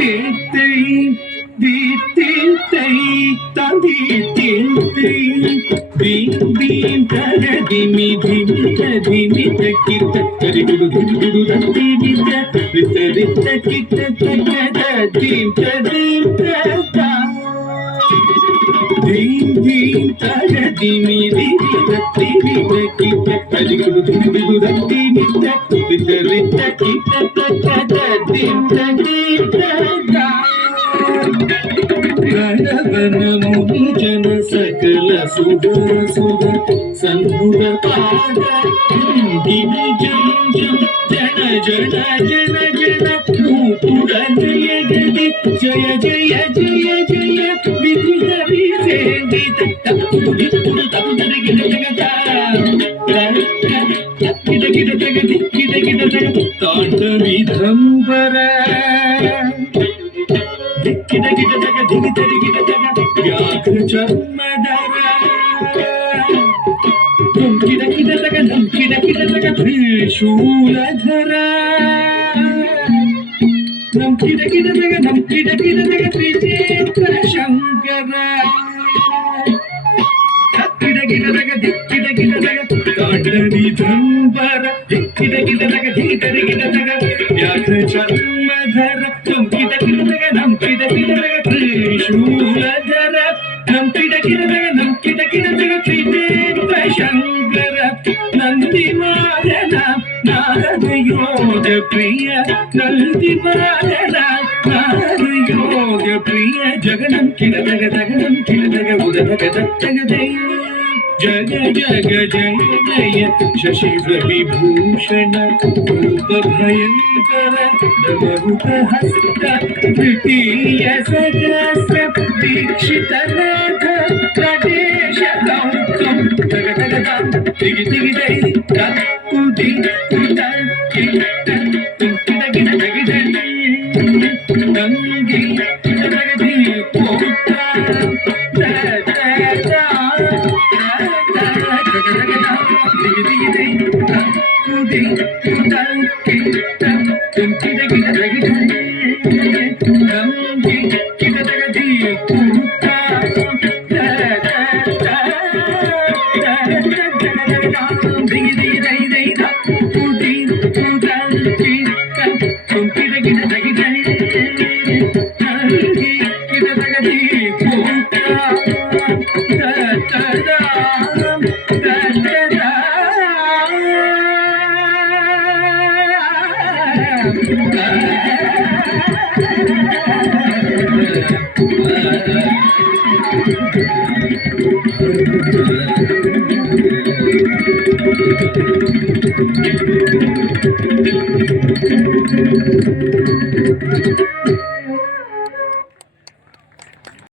தேத்தை தீத்தை தந்தி தேத்தை தீம் தரதிமி திமி கிட்ட கரிகுடு குடு தந்தி வித்த கிட்ட தக்கத தீம் ததா தீம் தரதிமி கிட்ட கரிகுடு குடு தந்தி வித்த கிட்ட தக்கத தீம் ததா கணவன முனிஜன சகல சுத சண்முக பாத கிவி ஜம் ஜன நூಪುರ ಜಯ ಗದಿ ಜಯ ಜಯ ಜಯ ಜಯ ವಿಧಿ ಹರಿ ಸೇವಿತ ತಪ್ಪು ಗಿಡ ತಾಂಡ ವಿಧಂಬರ ಗಿಡ ವ್ಯಾಘ್ರ ಚರ್ಮದರ ಗಿಡ ತ್ರಿಶೂಲಧರ ಗಿಡ ತ್ರಿಚಿತ್ರ ಶಂಕರ ದಂಬರ ವ್ಯಾಘ್ರ ಚರ್ಮಧರ ಗಿಡ ತ್ರಿಶೂಲಧರ ತ್ರಿಚಿತ್ರ ಶಂಕರ ನಂದಿ ಮಾರನ ನಾರದ ಯೋಗ ಪ್ರಿಯ ನಂದಿ ಮಾರನ ನಾರದ ಯೋಗ ಪ್ರಿಯ ಜಗನಂ ಕಿಡದಗ ಉದಗ ದತ್ತಗದೈ ಜಗ ಜಗ ಜಯ ಜಯ ಶಶಿ ವಿಭೂಷಣ ರೂಪ ಭಯಂಕರ ನಮರುತ ಹಸ್ತ ತೃತೀಯ ಸಹಸ್ರ ದೀಕ್ಷಿತ ನಾಥ ಪ್ರದೇಶ ಗೌತಂ ತಿಗಿ ದೈ ಕುದಿ ತಂಗಿ ಜಗದಿ ಪುತ್ರ